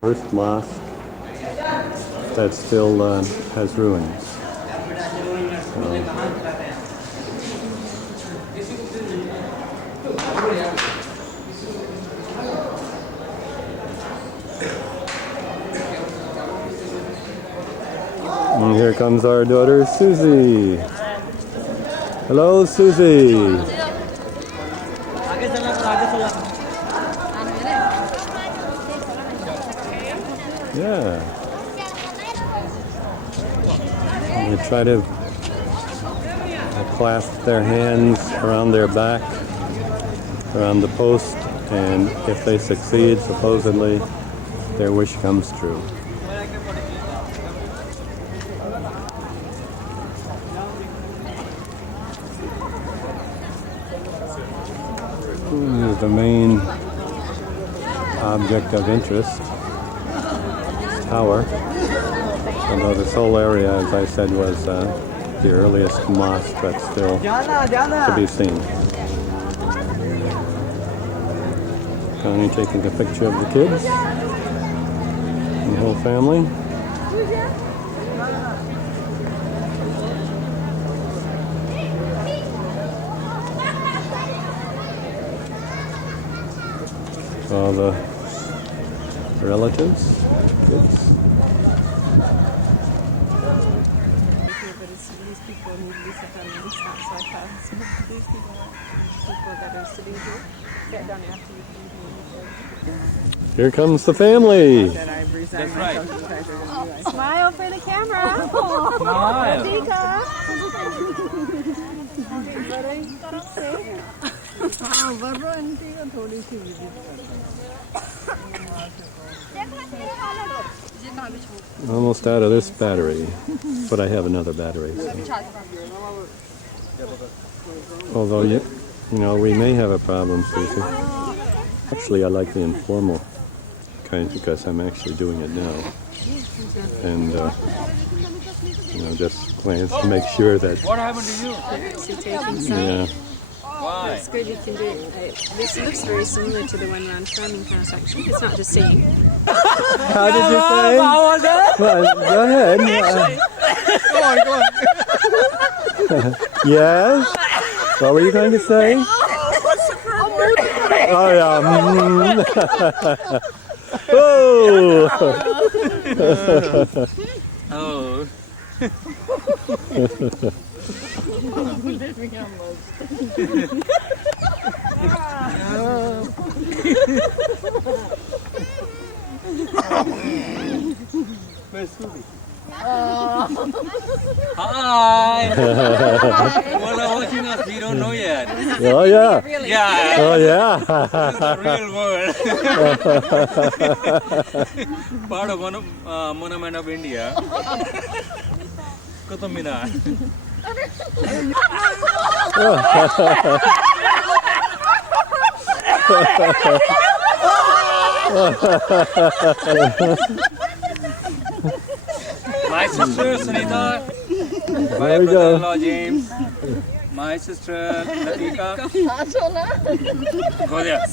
First mosque that still has ruins. And here comes our daughter Susie. Hello, Susie. Yeah. And they try to clasp their hands around their back, around the post, and if they succeed, supposedly, their wish comes true. Here's the main object of interest. Tower, although this whole area, as I said, was the earliest mosque that's still to be seen. Connie taking a picture of the kids and the whole family. All the relatives. Kids. Here comes the family. That's right. Smile for the camera. Smile. Almost out of this battery, but I have another battery. So. Although you know, we may have a problem, Susie. Actually, I like the informal kind because I'm actually doing it now, and you know, just glance to make sure that. What happened to you? Yeah. Why? It's good you can do it. This looks very similar to the one around Farming House, actually. It's not just singing. How did you say? How was it? Well, go ahead. Go on. Yes? What were you going to say? Oh, yeah. Oh! Oh. Where's Susie? Hi. Well, watching us, we don't know yet. Oh, yeah. Yeah. Oh, yeah. This is the real world. Part of monument of India. Qutub Minar. My sister Sunita, my we go. brother-in-law James, my sister Latika. Go there.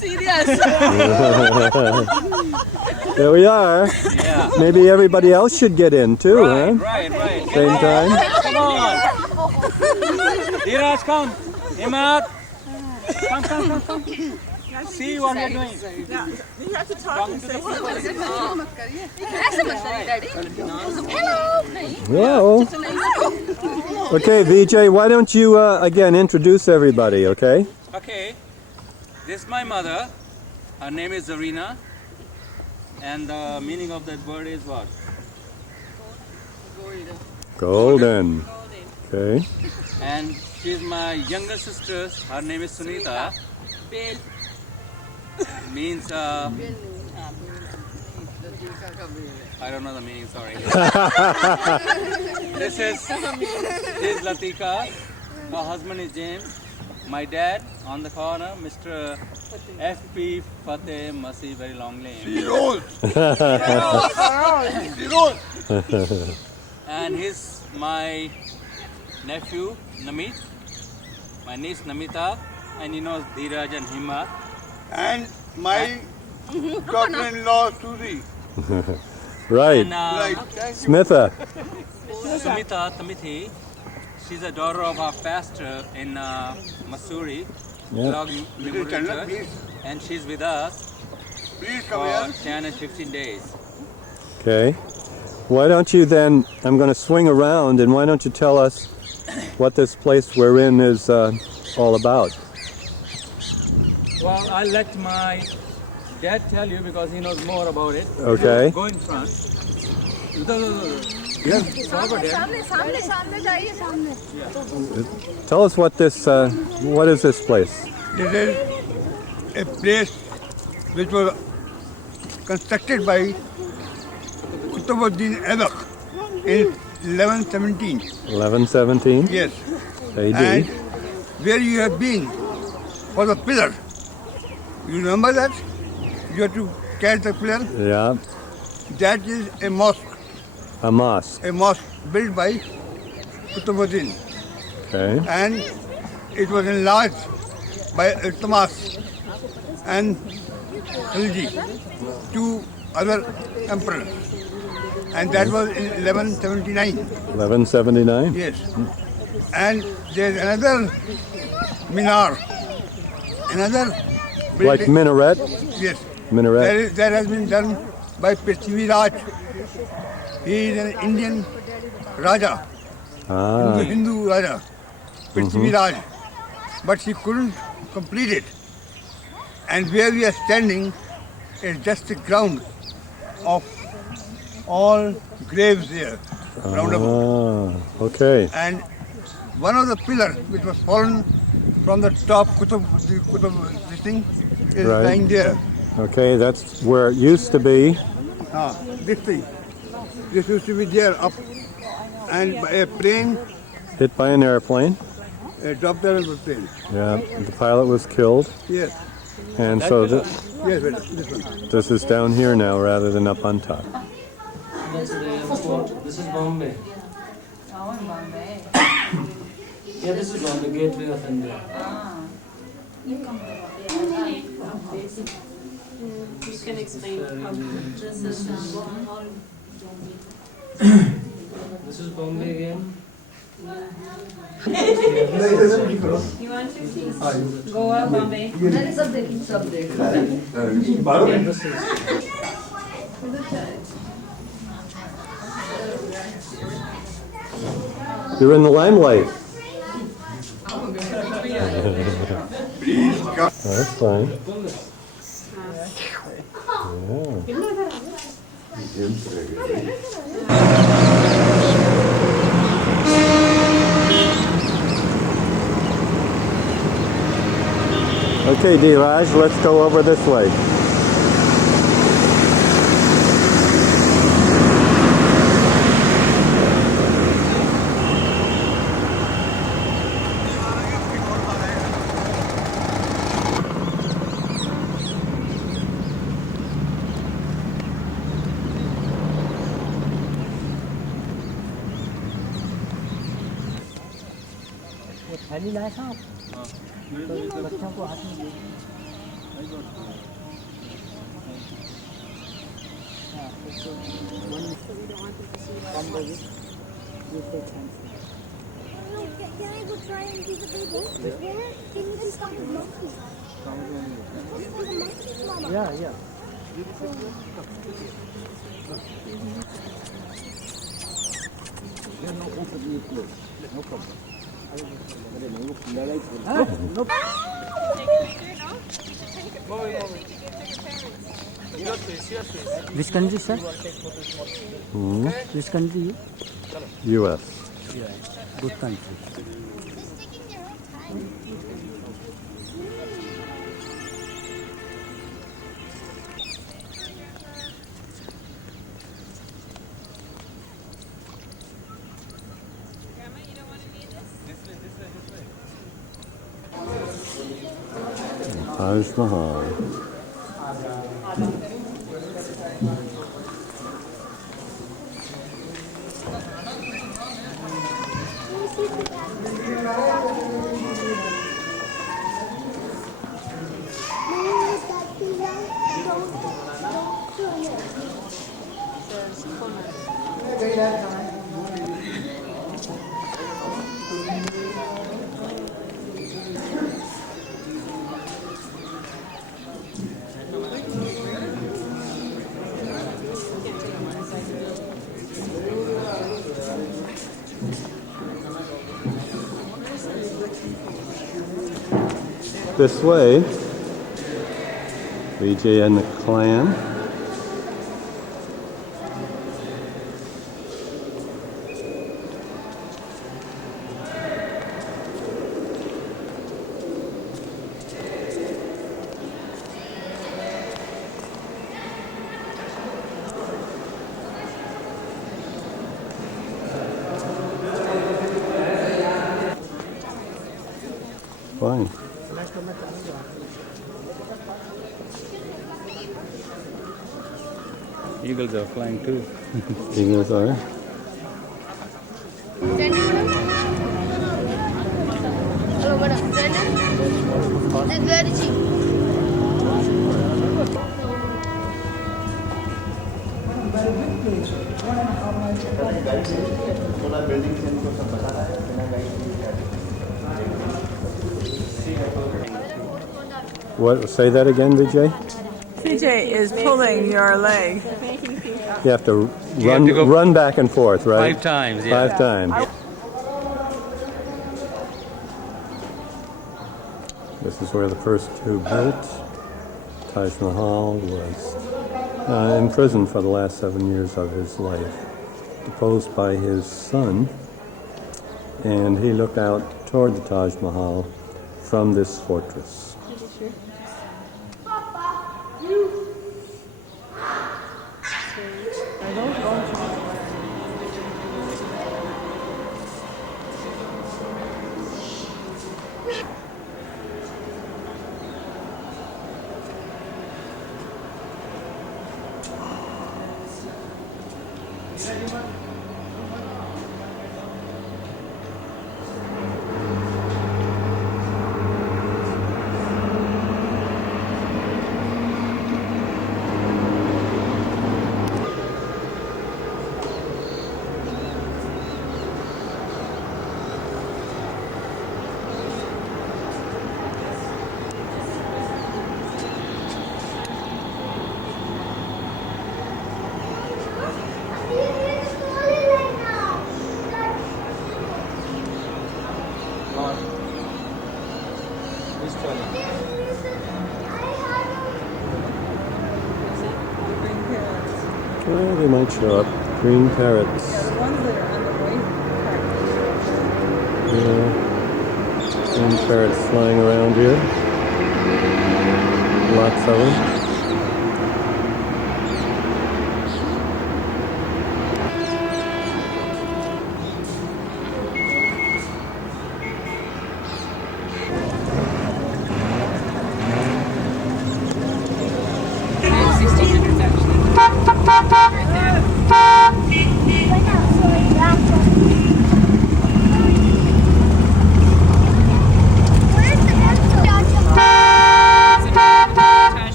There we are. Yeah. Maybe everybody else should get in too, huh? Right. Same time. Come on. Dheeraj, come. Imad. Come. See what we're doing. Yeah, you have to talk and say something. Hello. Okay, Vijay, why don't you again introduce everybody, okay? Okay. This is my mother. Her name is Zarina. And the meaning of that word is what? Golden. Okay. And she's my younger sister. Her name is Sunita. Means I don't know the meaning, sorry. This is Latika. Her husband is James. My dad on the corner, Mr. F.P. Fateh Masih, very long name. And he's my nephew, Namit. My niece, Namita. And he knows Dheeraj and Himmat. And my daughter-in-law Susie. Right. And Smitha. Sumita Tamithi, she's a daughter of our pastor in Missouri, Yeah. Log Memorial Church, and she's with us for 10 and 15 days. Okay. Why don't you then, I'm going to swing around, and why don't you tell us what this place we're in is all about? Well, I'll let my dad tell you because he knows more about it. Okay. Go in front. Tell us what is this place? This is a place which was constructed by Qutbuddin Aibak in 1117. 1117 Yes. AD. And where you have been for the pillar. You remember that? You have to catch the pillar. Yeah. That is a mosque. A mosque. A mosque built by Qutbuddin. Okay. And it was enlarged by Iltmas and Khilji, two other emperors. And that was in 1179. 1179? Yes. And there's another minar, another building. Like minaret? Yes. Minaret. That has been done by Prithvi Raj. He is an Indian Raja, Ah. Hindu Raja, Prithvi Raj. But he couldn't complete it. And where we are standing is just the ground of all graves there, round about. Ah. Okay. And one of the pillars which was fallen from the top Qutb, this thing, is Right. lying there. Okay, that's where it used to be. This thing. This used to be there up. And by a plane, Hit by an airplane. dropped there on the plane. Yeah. The pilot was killed. Yes. And so Yes, but this one. this is down here now rather than up on top. This is Bombay. Yeah, this is Bombay, gateway of India. You can explain how this is This is Bombay again. You want to Goa, Bombay. This is You're in the limelight. Oh, that's fine. Okay, Diraj, let's go over this way. थाली लाया था बच्चों को हाथ में दे Can I go try and do the big one? Where can you just stop with monkeys? With the monkeys, Mama? Yeah. No problem. Which country, sir? Which country? U.S. Yeah, good country. Taj Mahal. This way, Vijay and the clan. Fine. Eagles are flying too. Eagles are. Hello, madam. It's very cheap. What? Say that again, Vijay. CJ is pulling your leg. You have to You have to go run back and forth, right? 5 times, yeah. 5 times. This is where the first two built. Taj Mahal was imprisoned for the last 7 years of his life, deposed by his son, and he looked out toward the Taj Mahal from this fortress. Well, they might show up. Green parrots. The ones that are on the way. Yeah. Green parrots flying around here. Lots of them.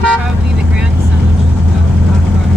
Probably the grandson of Akbar.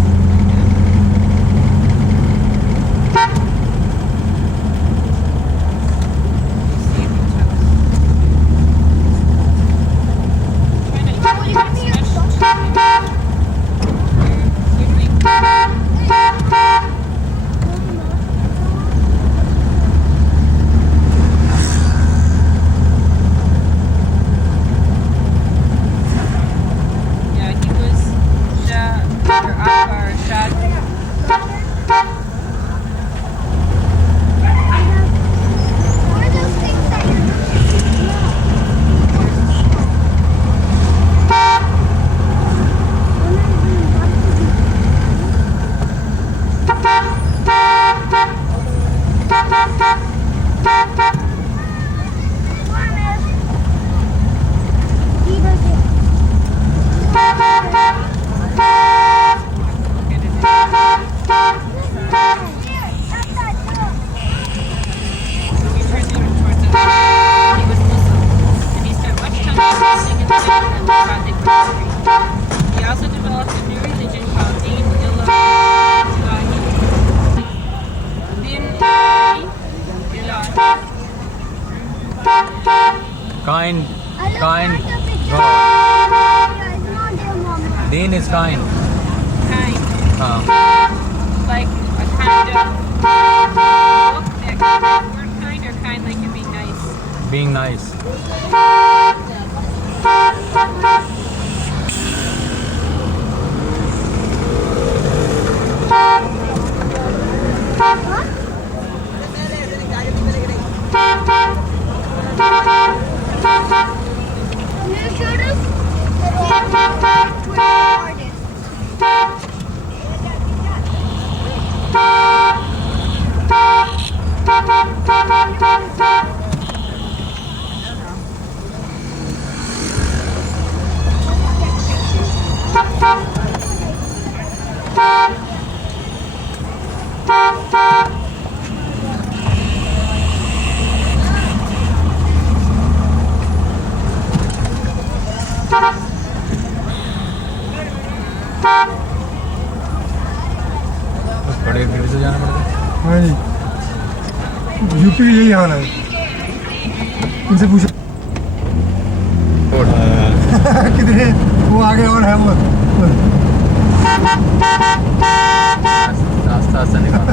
Coptic country. He also developed a new religion called Din Ilahi. Din Ilahi. Kind God. Deen is kind. Kind. Uh, Like a kind of book. That word kind or kind like you're being nice. being nice. बड़े भीड़ से जाना पड़ता है। हाँ जी, UP यही हाल है। इनसे पूछो कितने वो आगे और है वो रास्ता आस्ता निकाल।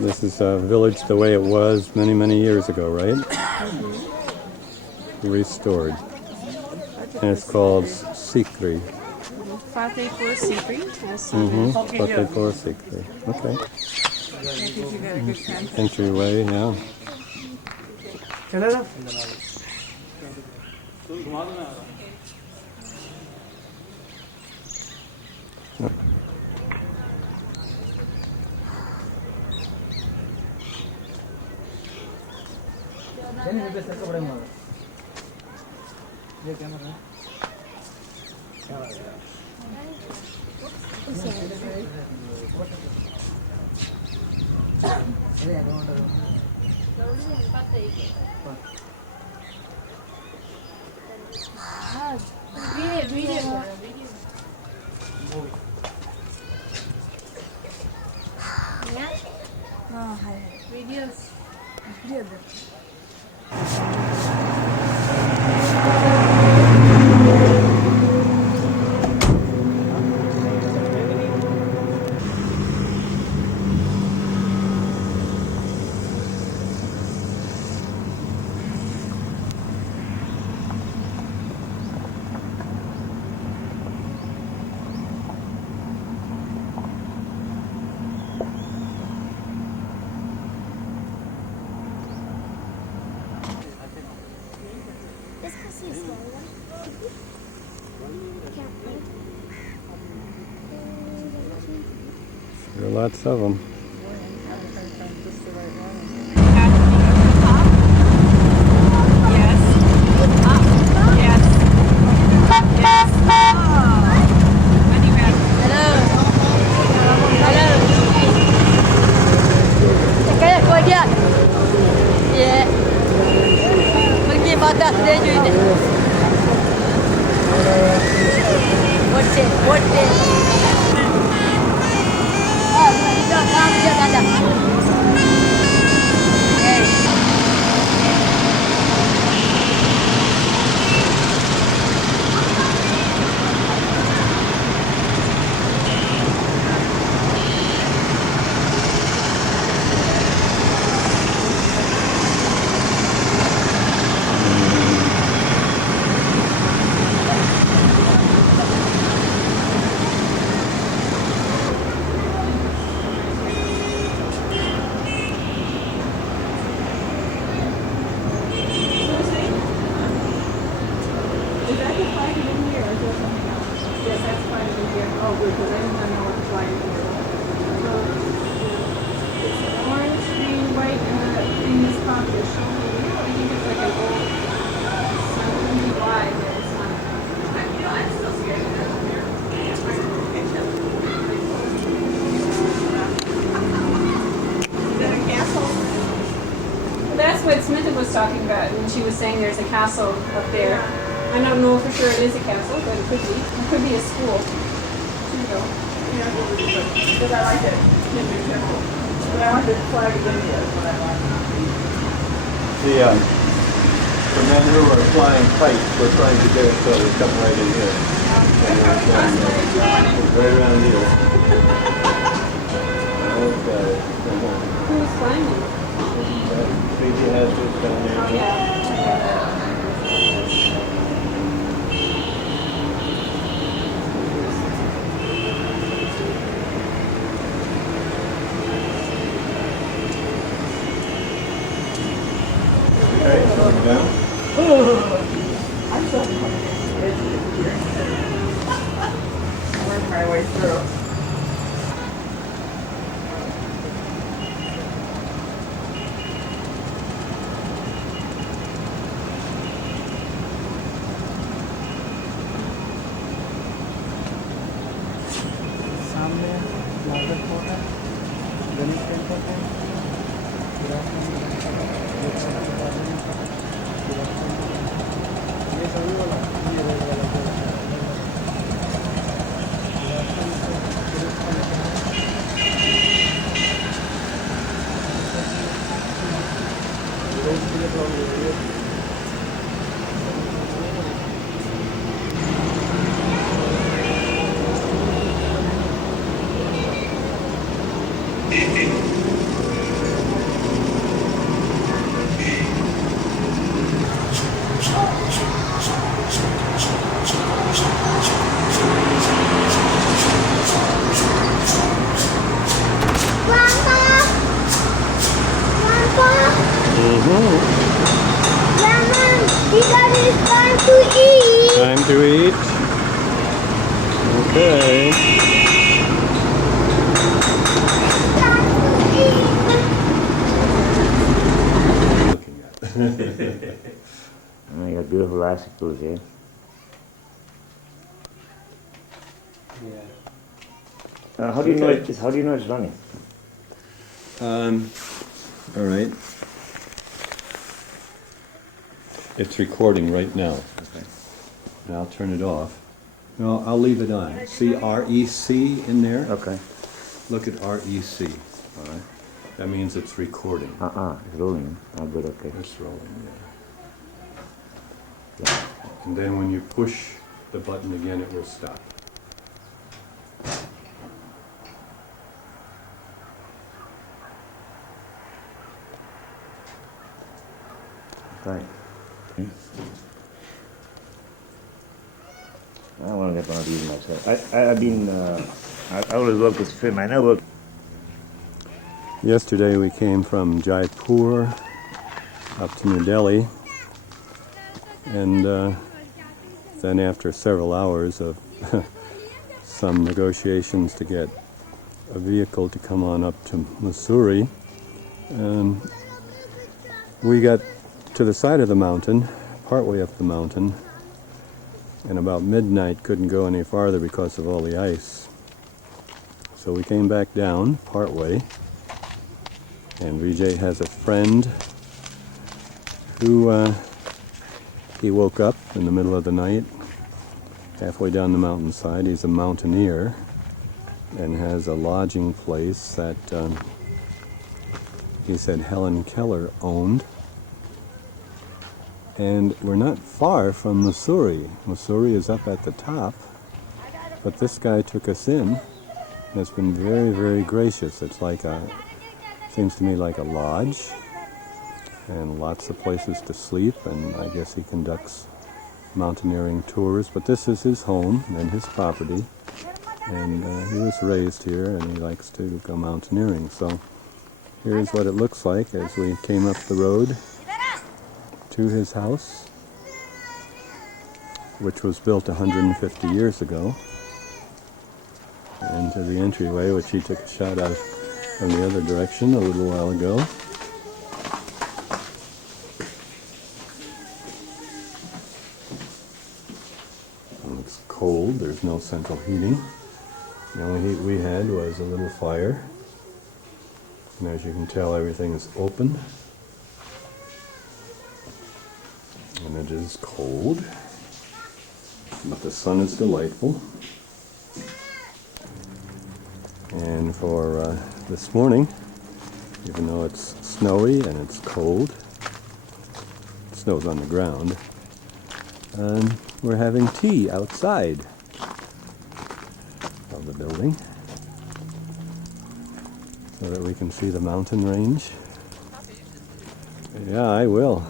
This is a village the way it was many, many years ago, right? Restored. And it's called Sikri. Fatehpur Sikri. Fatehpur Sikri. Okay. I think you got a good sense. Entryway, yeah. चलेगा ये camera This pussy is small one. Can't wait. There are lots of them. Yes. Yes. Yes. Bunny rabbit. Kayak kau dia. Ya. Pergi batas dia je ini. What day? That's what Smita was talking about when she was saying there's a castle up there. I don't know for sure it is a castle, but it could be. It could be a school. Here you go. But I like it. But I want the flag of India is what I want. The men who are flying kites, we're trying to get it so we come right in here. Right around here. Okay. Who's flying them? Fiji has this down there. Oh, yeah. Okay, coming down. I'm so I worked my way through. सामने flower pot है, Ganesh temple है, ये सभी वाला ये red वाला Time to eat. Okay. Looking at. Oh, you got beautiful icicles here. How do you know it? How do you know it's running? All right. It's recording right now. Okay. And I'll turn it off. No, I'll leave it on. See REC in there? Okay. Look at REC. All right. That means it's recording. It's rolling. Oh, good. Okay. It's rolling, yeah. And then when you push the button again, it will stop. Right. I want to get one of these myself. I've been. I always work with film. I never work. Yesterday we came from Jaipur up to New Delhi, and then after several hours of some negotiations to get a vehicle to come on up to Mussoorie, we got to the side of the mountain, partway up the mountain, and about midnight couldn't go any farther because of all the ice. So we came back down partway, and Vijay has a friend who he woke up in the middle of the night halfway down the mountainside. He's a mountaineer and has a lodging place that he said Helen Keller owned. And we're not far from Mussoorie. Mussoorie is up at the top, but this guy took us in and has been very, very gracious. It's like seems to me like a lodge, and lots of places to sleep, and I guess he conducts mountaineering tours, but this is his home and his property, and he was raised here and he likes to go mountaineering. So here's what it looks like as we came up the road to his house, which was built 150 years ago, and to the entryway, which he took a shot at from the other direction a little while ago. And it's cold, there's no central heating. The only heat we had was a little fire, and as you can tell, everything is open. And it is cold, but the sun is delightful. And for this morning, even though it's snowy and it's cold, snow's on the ground, we're having tea outside of the building so that we can see the mountain range. Yeah, I will.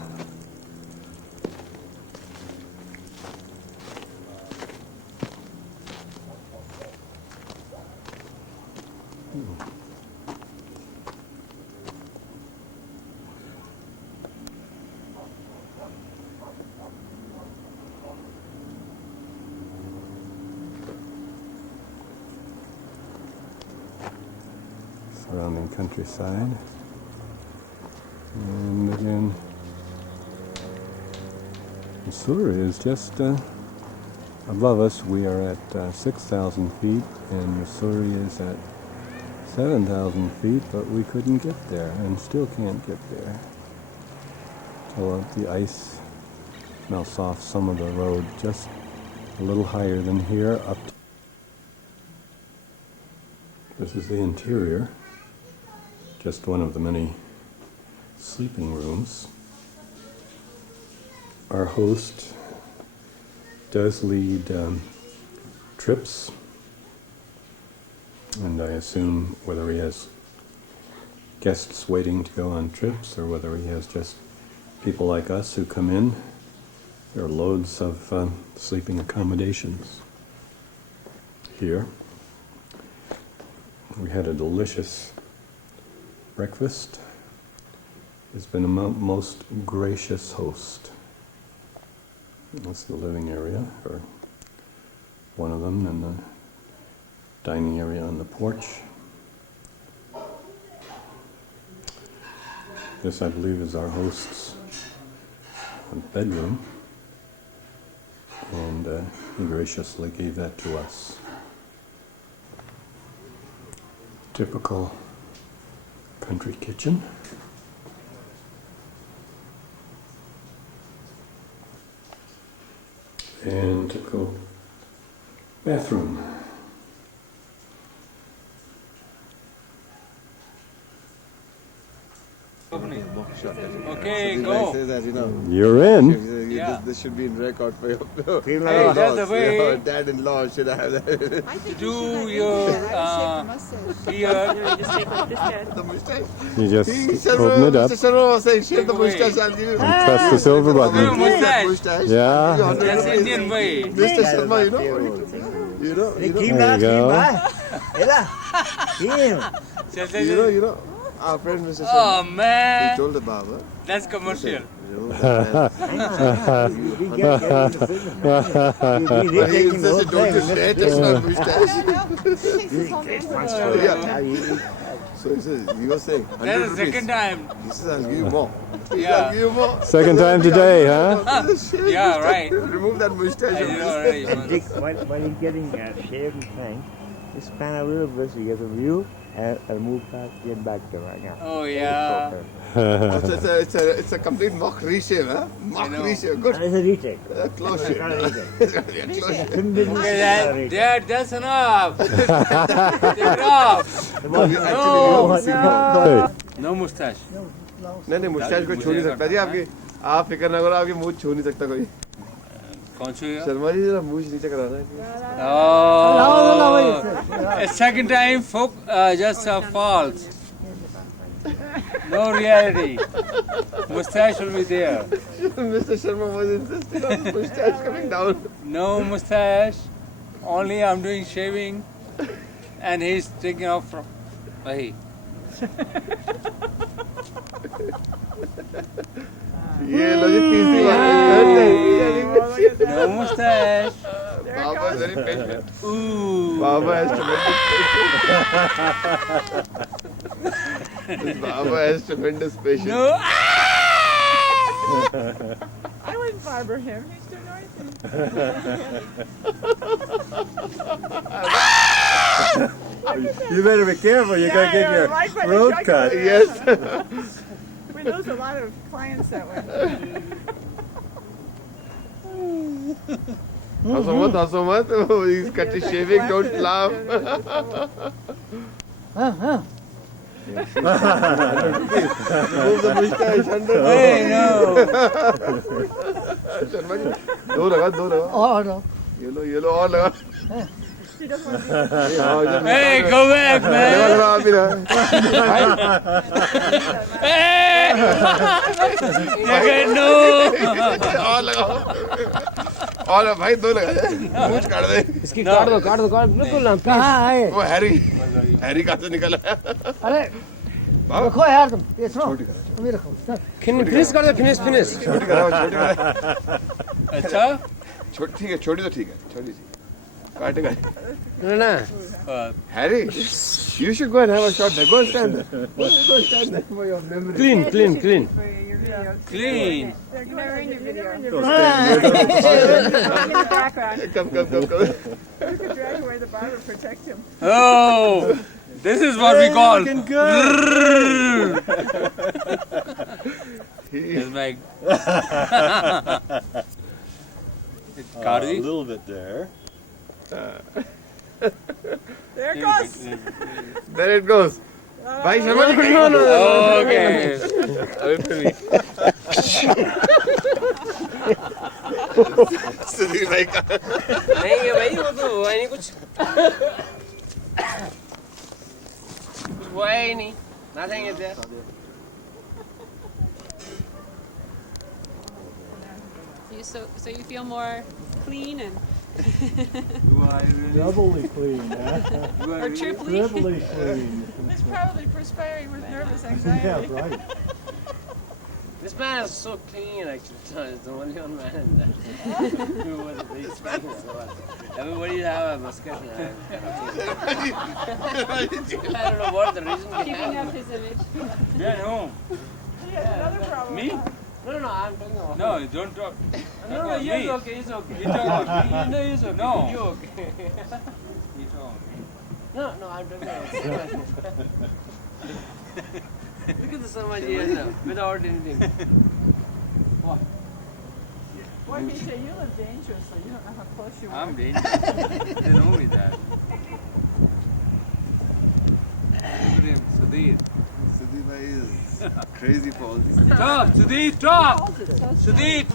Surrounding countryside, and again, Mussoorie is just above us. We are at 6,000 feet, and Mussoorie is at 7,000 feet, but we couldn't get there, and still can't get there. So the ice melts off some of the road just a little higher than here. This is the interior. Just one of the many sleeping rooms. Our host does lead trips, and I assume whether he has guests waiting to go on trips or whether he has just people like us who come in, there are loads of sleeping accommodations here. We had a delicious breakfast. He's been a most gracious host. That's the living area, or one of them, and the dining area on the porch. This, I believe, is our host's bedroom, and he graciously gave that to us. Typical country kitchen. And typical bathroom. Okay, go. You're in. Yeah. This should be in record for your Hey, that's the way. Your dad-in-law should have that. Do your beard. The mustache. You just open it up Mr. Sharma was saying, shave the mustache, I'll give you. and press the silver Give button. mustache. Yeah, That's Indian way. Mr. Sharma, you know, there you go. you know, our friend Mr. Oh Sharma, he man, told the barber, that's commercial. but he says, don't you dare touch my mustache. Yeah. So he was saying, That's the second time. He says, I'll give you more. Yeah. I'll give you more. Second time today, huh? Yeah, right. Remove that mustache. I did already. And Dick, while he's getting shaved and thing, just span a little bit so you get a view. I'll move back, get back to right now. Oh yeah. It's a complete mock reshape, huh? Mock reshape. Good. It's a retake. Close shape. Okay, Dad, that's enough. Take it off. No mustache. नहीं moustache कोई छू नहीं सकता जी आपकी आप फिक्र ना करो आपकी मूंछ छू नहीं सकता कोई कौन छूएगा शर्मा जी जरा मूंछ नीचे कराना है Oh, a second time folk just false. No reality. Mustache will be there. Mr. Sharma was insisting on mustache coming down. No mustache. Only I'm doing shaving, and he's taking off from. Hey. ये लो जी तीसरी बार No mustache. Baba is very patient. Baba has tremendous patience. Baba has tremendous patience. No. I wouldn't barber him. He's too noisy. You better be careful. You gotta get your right by the throat truck cut. over Yes. We lose a lot of clients that way. हंसो मत he's cut his shaving, don't laugh. Remove the mustache under. Hey, no. Sharma ji दो लगा ये लो और लगा She doesn't want to be Hey, go back, man. लगा आप ही ना Hey. No. और लगाओ और भाई दो लगा मूंछ काट दे इसकी काट दो बिल्कुल ना कहाँ है वो हैरी कहाँ से निकला अरे रखो यार तुम ये सुनो तुम ये रखो फिनिश कर दो फिनिश छोटी करा अच्छा ठीक है छोटी तो ठीक है छोटी सी काटेगा ना Harry, you should go and have a shot there. Go and stand there. Go stand there for your memory. clean for your video. Clean. They're in your video. Come. You could drag away the barber, protect him. Oh, this is what we call. It's like. A little bit there. There it goes. There it goes. Bhai Sharma ji. Okay. Sudhir bhai ka. नहीं है भाई वो तो हुआ ही नहीं कुछ हुआ ही नहीं nothing is there So you feel more clean and Doubly clean, huh? or triply? Triply clean. He's probably perspiring with nervous anxiety. Yeah, right. this man is so clean actually it's the only one man in there everybody have a mustache I don't know what the reason Keeping behind up his image. Yeah, no. He has another problem. Me? no I'm talking about No, don't talk. no he's okay You talk about me. no he's okay No. you okay You talk about me. no I'm talking about look at the Samaji here now without anything What he say? You live dangerously. You don't know how close you are. I'm dangerous. They know me that. Look at him, Sudhir. Sudhir bhai is crazy for all this. Talk, Sudhir, talk. Sudhir.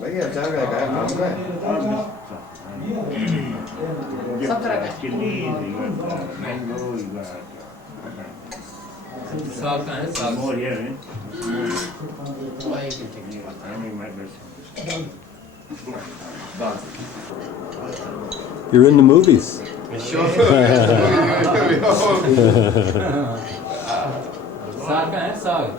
भाई अचार का है नाम का है सब तरह का Chili, you got mango, you got Soft and soft. more here, eh? why you can take it I mean, my best. You're in the movies. Soft and soft.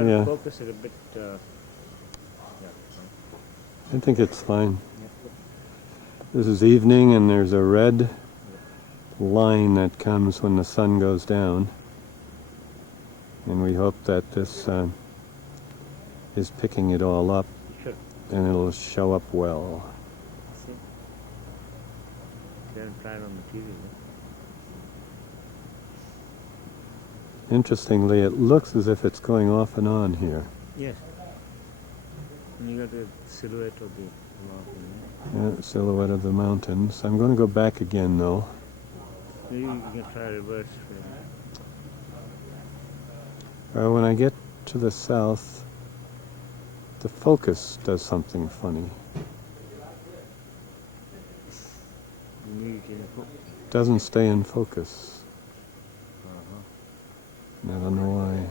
Yeah. Focus is a bit. I think it's fine. This is evening, and there's a red line that comes when the sun goes down. And we hope that this is picking it all up, and it'll show up well. See? They're trying on the TV. Interestingly, it looks as if it's going off and on here. Yes. And you got the silhouette of the mountain. Yeah, silhouette of the mountains. I'm going to go back again, though. Maybe you can try reverse. When I get to the south, the focus does something funny. Doesn't stay in focus. I don't know why.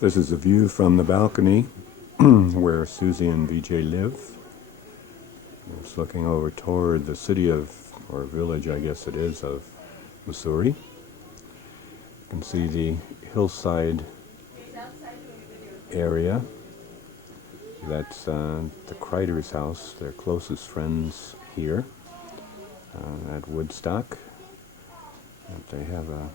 This is a view from the balcony where Susie and Vijay live. It's looking over toward the city of, or village I guess it is, of Missouri. You can see the hillside area. That's the Kreider's house, their closest friends here at Woodstock. They have a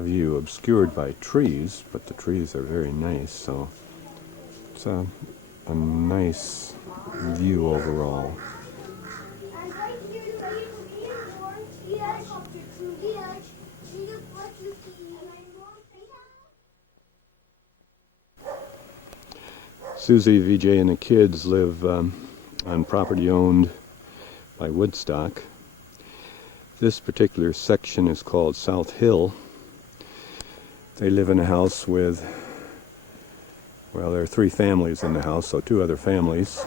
view obscured by trees, but the trees are very nice, so it's a nice view overall. Susie, Vijay, and the kids live on property owned by Woodstock. This particular section is called South Hill. They live in a house with, well, there are 3 families in the house, so 2 other families.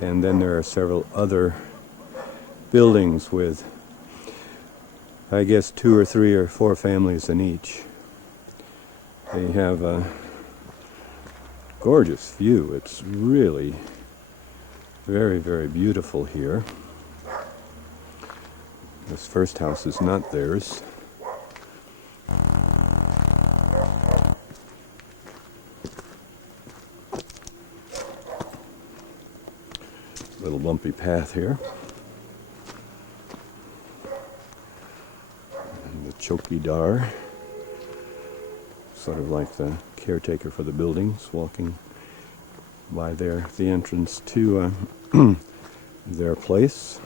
And then there are several other buildings with, I guess, 2 or 3 or 4 families in each. They have a gorgeous view. It's really very, very beautiful here. This first house is not theirs. Little bumpy path here. And the chowkidar, sort of like the caretaker for the buildings, walking by there, the entrance to their place.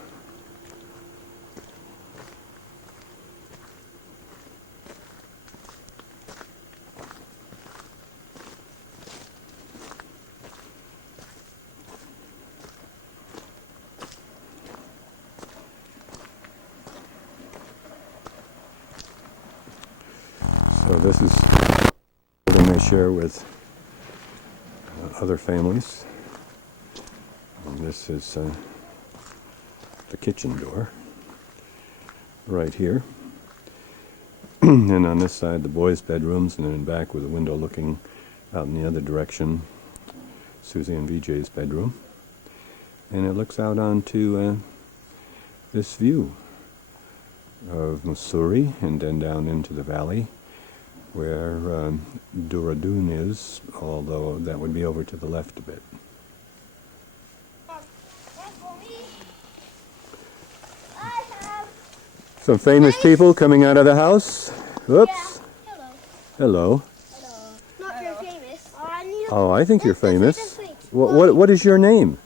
So this is a building they share with other families. And this is the kitchen door right here. And on this side the boys' bedrooms, and then in back with a window looking out in the other direction, Susie and Vijay's bedroom. And it looks out onto this view of Missouri, and then down into the valley where Dehradun is, although that would be over to the left a bit. Some famous people coming out of the house. Whoops. Yeah. Hello. Hello. Not very famous. Oh, I think you're famous. What is your name?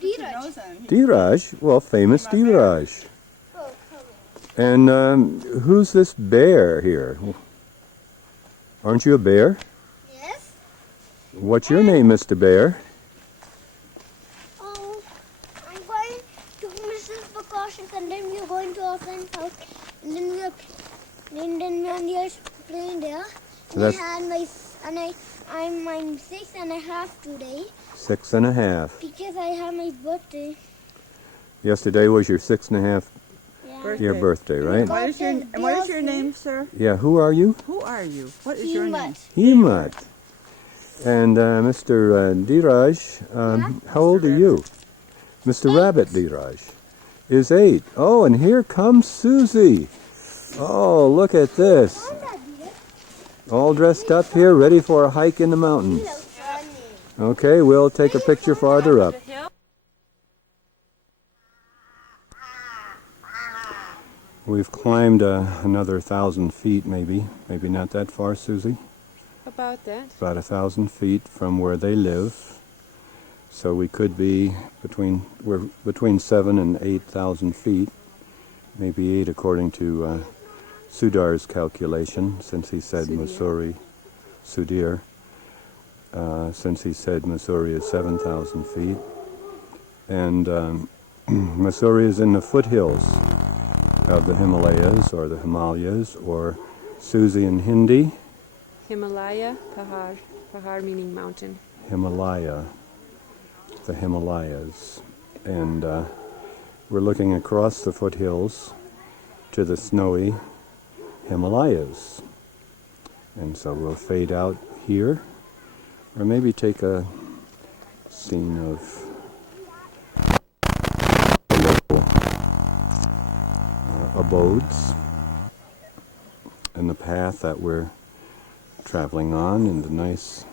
Dheeraj. Dheeraj? Well, famous Dheeraj. And who's this bear here? Aren't you a bear? Yes. What's your name, Mr. Bear? Oh, I'm going to Mrs. Prakash's, and then we're going to our friend's house, and then we are playing there. So that's I'm 6.5 today. 6.5. Because I have my birthday. Yesterday was your 6.5 Yeah. year birthday, right? What is your name, sir? Yeah, who are you? Who are you? What is your name? Hemat. And Mr. Dheeraj, how old are you? Mr. Rabbit Dheeraj is 8. Oh, and here comes Susie. Oh, look at this. All dressed up here, ready for a hike in the mountains. Okay, we'll take a picture farther up. We've climbed another 1,000 feet, maybe not that far, Susie. About that. About 1,000 feet from where they live. So we could be between 7,000 and 8,000 feet, maybe 8 according to Sudar's calculation, since he said Mussoorie, Sudhir, since he said Mussoorie is 7,000 feet. And Mussoorie is in the foothills of the Himalayas, or the Himalayas, or Susie in Hindi. Himalaya, Pahar. Pahar meaning mountain. Himalaya, the Himalayas. And we're looking across the foothills to the snowy Himalayas. And so we'll fade out here, or maybe take a scene of abodes and the path that we're traveling on in the nice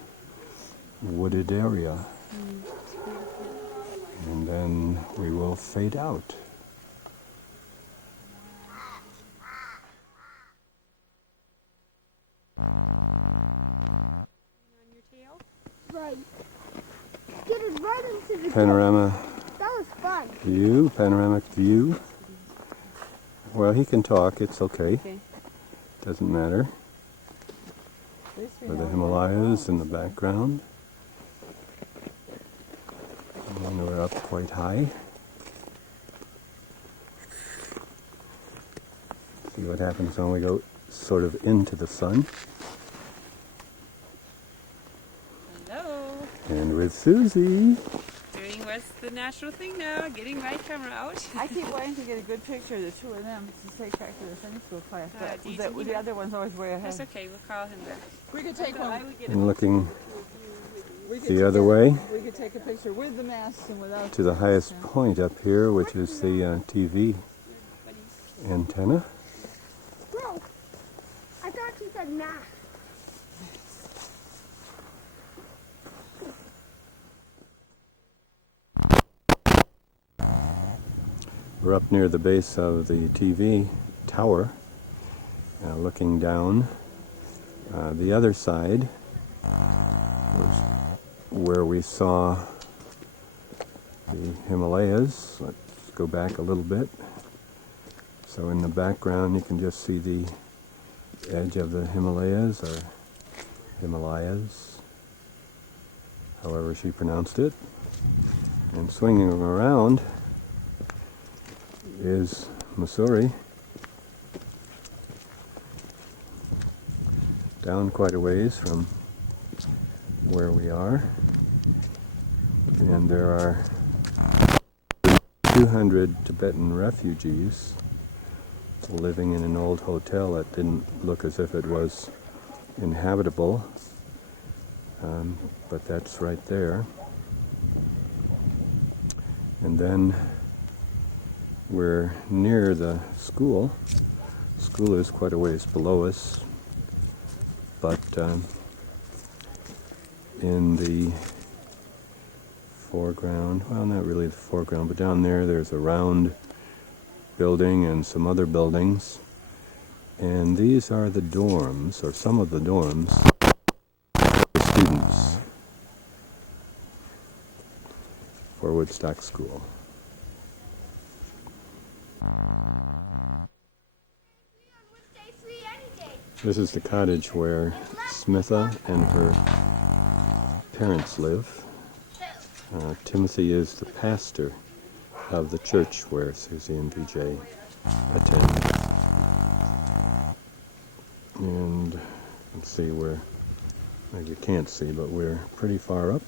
wooded area. And then we will fade out. Right. Get it right into the Panorama That was fun. view, panoramic view. Well, he can talk, it's okay. Doesn't matter. For the Himalayas in the background. And we're up quite high. See what happens when we go sort of into the sun. Hello. And with Susie. Doing what's the natural thing now, getting my camera out. I keep wanting to get a good picture of the two of them to take back to the Sunday school class, but the other one's always way ahead. That's okay, we'll call him back. We could take one. And looking the other way. We could take a picture with the mask and without. To the highest point up here, which is the TV antenna. No. I thought you said math. We're up near the base of the TV tower, looking down. The other side was where we saw the Himalayas. Let's go back a little bit. So in the background you can just see the edge of the Himalayas, or Himalayas, however she pronounced it. And swinging around is Mussoorie, down quite a ways from where we are, and there are 200 Tibetan refugees living in an old hotel that didn't look as if it was inhabitable, but that's right there. And then we're near the school. School is quite a ways below us, but in the foreground, well, not really the foreground, but down there's a round building and some other buildings, and these are the dorms, or some of the dorms for students for Woodstock School. This is the cottage where Smitha and her parents live. Timothy is the pastor of the church where Susie and DJ attend. And let's see, maybe you can't see, but we're pretty far up.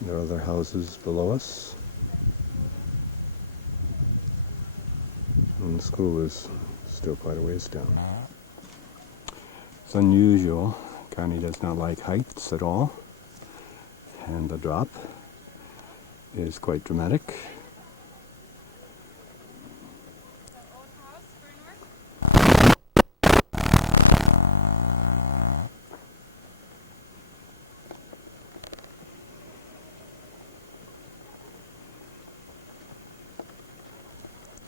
There are other houses below us. And the school is still quite a ways down. It's unusual Connie does not like heights at all, and the drop is quite dramatic.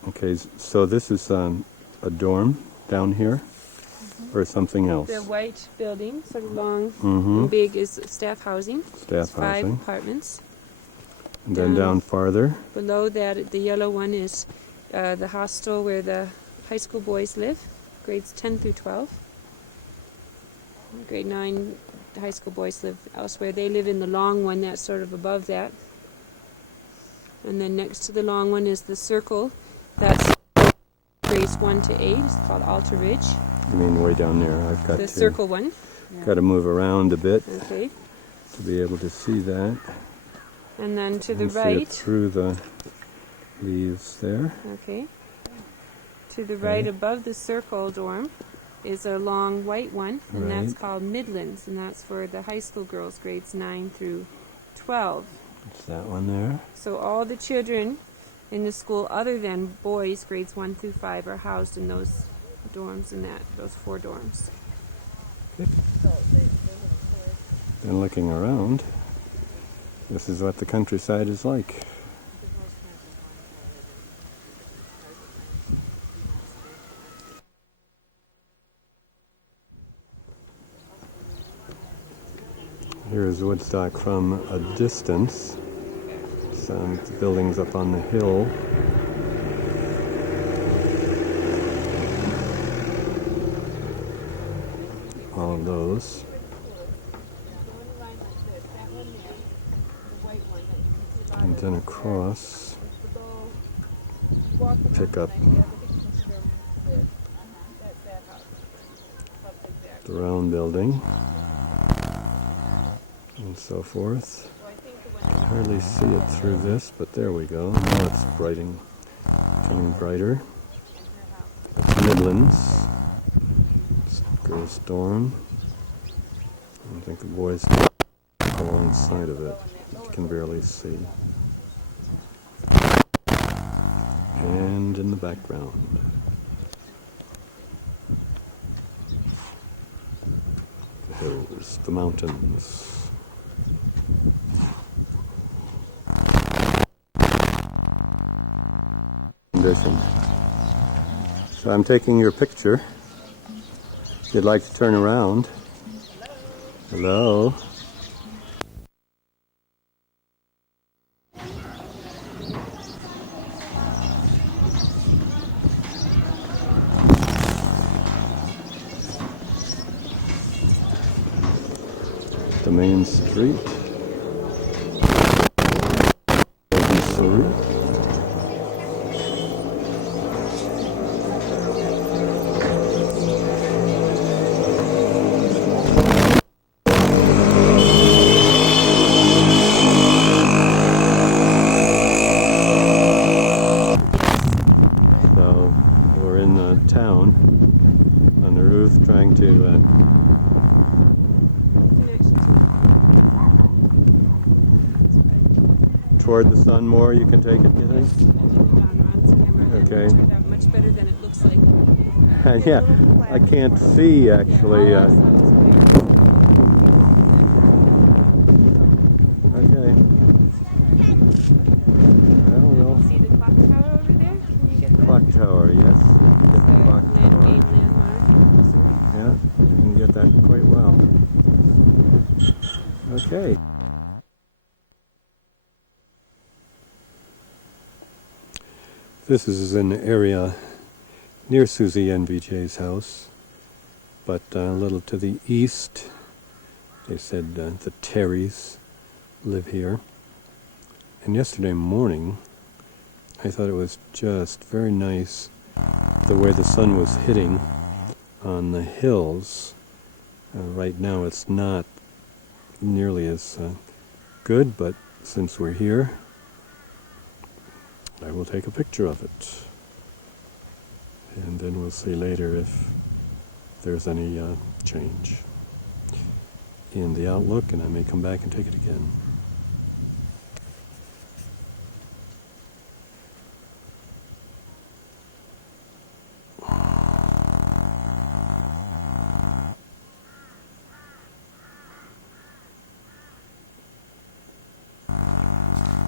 Okay, so this is a dorm down here, or something else? The white building, sort of long Mm-hmm. and big, is staff housing. Staff Five housing. apartments. And then down farther. Below that, the yellow one is the hostel where the high school boys live, grades 10 through 12. Grade 9 high school boys live elsewhere. They live in the long one that's sort of above that. And then next to the long one is the circle. That's grades 1 to 8. It's called Alta Ridge. You mean way down there? I've got The to circle one. got to move around a bit Okay. to be able to see that. And then to the And see it right. through the leaves there. Okay. To the right above the circle dorm is a long white one, and that's Right. called Midlands, and that's for the high school girls, grades 9 through 12. It's that one there. So all the children in the school other than boys, grades 1 through 5, are housed in those dorms, in those 4 dorms. And looking around, this is what the countryside is like. Here's Woodstock from a distance. Some buildings up on the hill. All of those. And then across, pick up the round building and so forth. Hardly see it through this, but there we go. Now it's getting brighter. Midlands, girls' dorm. I think the boys alongside of it. You can barely see. And in the background, the hills, the mountains. Condition. So I'm taking your picture. If you'd like to turn around. Hello. The main street. Missouri. So we're in the town on the roof trying to toward the sun more, you can take it, you think? Okay. It turned out much better than it looks like. Yeah, I can't see actually. Okay. Well, we'll See the clock tower over there? Can you get that? clock tower, yes. Get the clock tower. Main landmark. Yeah, you can get that quite well. Okay. This is an area near Susie and VJ's house, but a little to the east. They said the Terrys live here. And yesterday morning, I thought it was just very nice the way the sun was hitting on the hills. Right now it's not nearly as good, but since we're here, I will take a picture of it. And then we'll see later if there's any change. in the Outlook, and I may come back and take it again.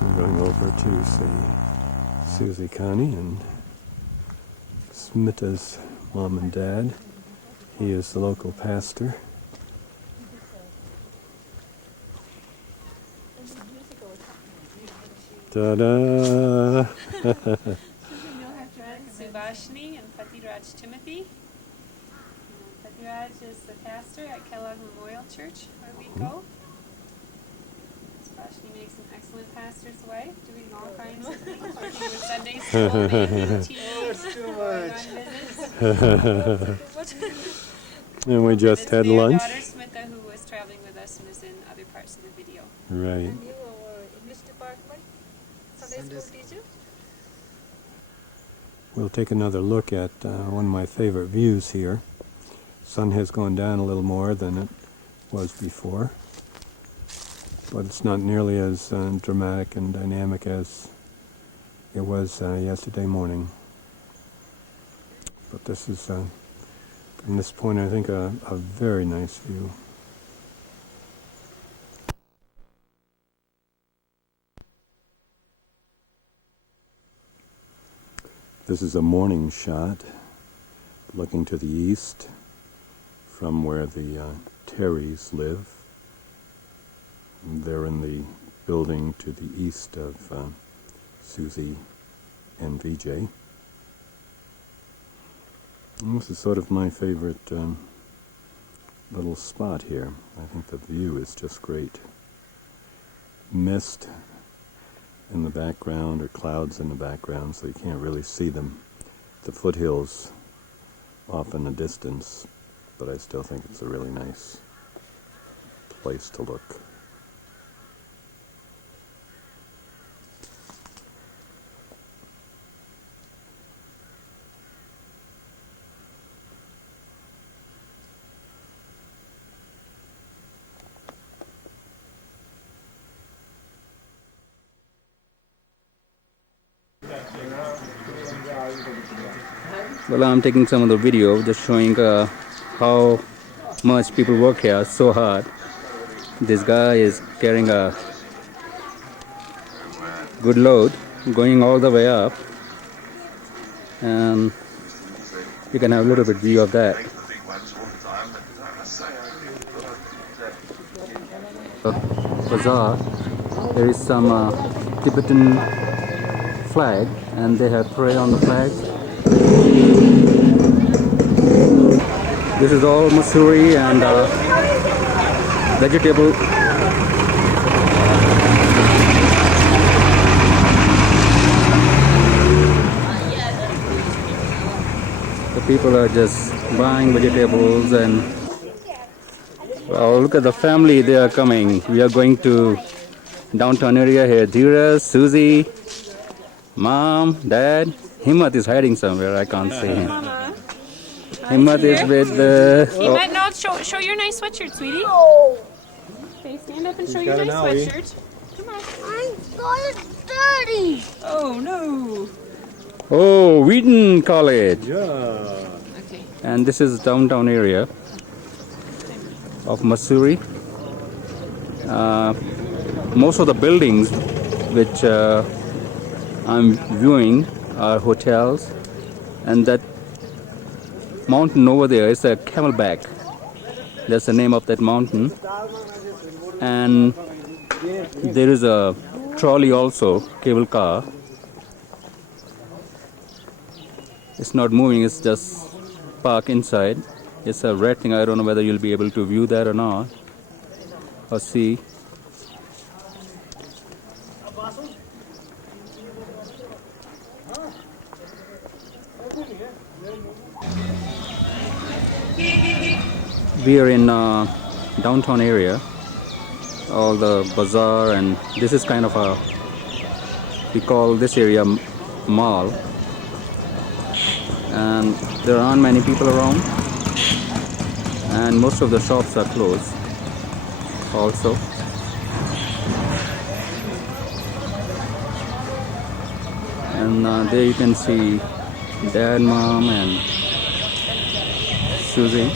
We're going over to see Susie Connie and Smita's mom and dad. He is the local pastor. Ta-da! Subhashini and Patiraj Timothy. Patiraj is the pastor at Kellogg Memorial Church, where we go. Subhashini makes an excellent pastor's wife, doing all kinds of things, working with Sunday school, making teams, going on visits. And we just had lunch. Daughter Smita, who was traveling with us and is in other parts of the video. Right. And you were English department, Sunday school teacher? We'll take another look at one of my favorite views here. Sun has gone down a little more than it was before, but it's not nearly as dramatic and dynamic as it was yesterday morning. But this is, from this point, I think a very nice view. This is a morning shot looking to the east from where the Terrys live. They're in the building to the east of Susie and VJ. And this is sort of my favorite little spot here. I think the view is just great. Mist in the background, or clouds in the background, so you can't really see them. The foothills off in the distance, but I still think it's a really nice place to look. Well, I'm taking some of the video, just showing how much people work here so hard. This guy is carrying a good load, going all the way up, and you can have a little bit view of that. Bazaar, there is some Tibetan flag, and they have prayer on the flag. This is all Masuri and vegetable. The people are just buying vegetables, and well, look at the family, they are coming. We are going to downtown area here. Dheeraj, Susie, Mom, Dad. Himmat is hiding somewhere, I can't see him. Himmat is with the... Himmat, no, show your nice sweatshirt, sweetie. Okay, stand up and show your nice sweatshirt. Come on. I got it dirty. Oh, no. Oh, Wheaton College. Yeah. Okay. And this is downtown area of Masuri. Most of the buildings which I'm viewing are hotels, and that mountain over there is a Camelback. That's the name of that mountain. And there is a trolley also, cable car. It's not moving, it's just parked inside. It's a red thing. I don't know whether you'll be able to view that or not, or see. We are in downtown area, all the bazaar, and this is kind of a, we call this area mall, and there aren't many people around, and most of the shops are closed. also. And there you can see Dad, Mom, and Susie.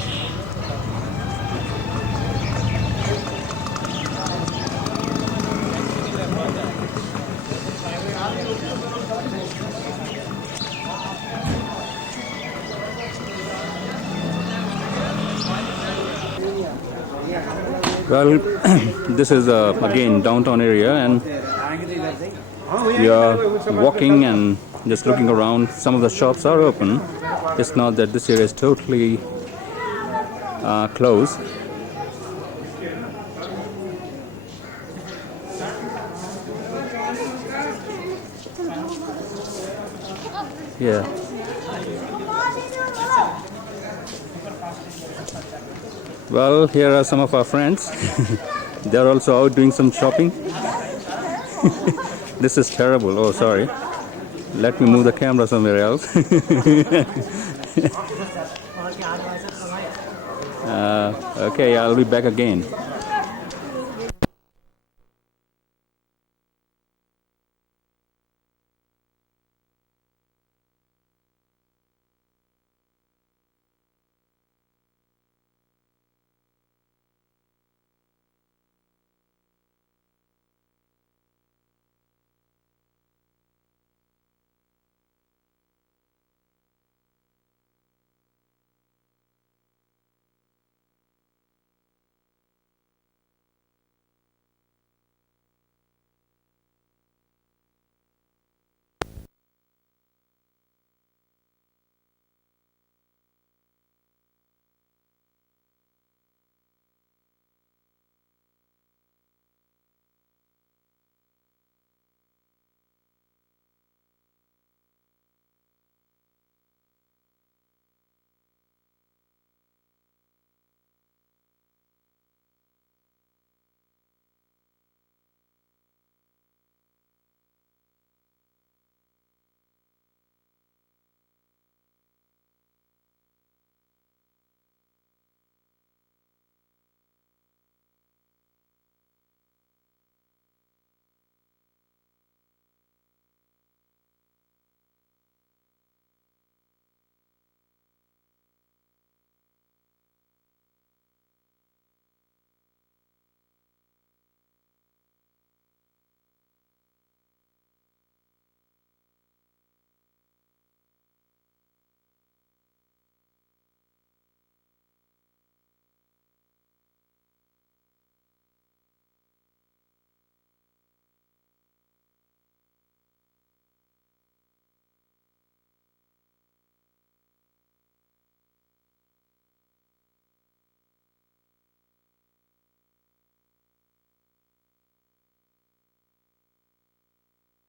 Well, this is again downtown area, and we are walking and just looking around. Some of the shops are open. It's not that this area is totally closed. Yeah. Well, here are some of our friends. They're also out doing some shopping. This is terrible. Oh, sorry. Let me move the camera somewhere else. Okay, I'll be back again.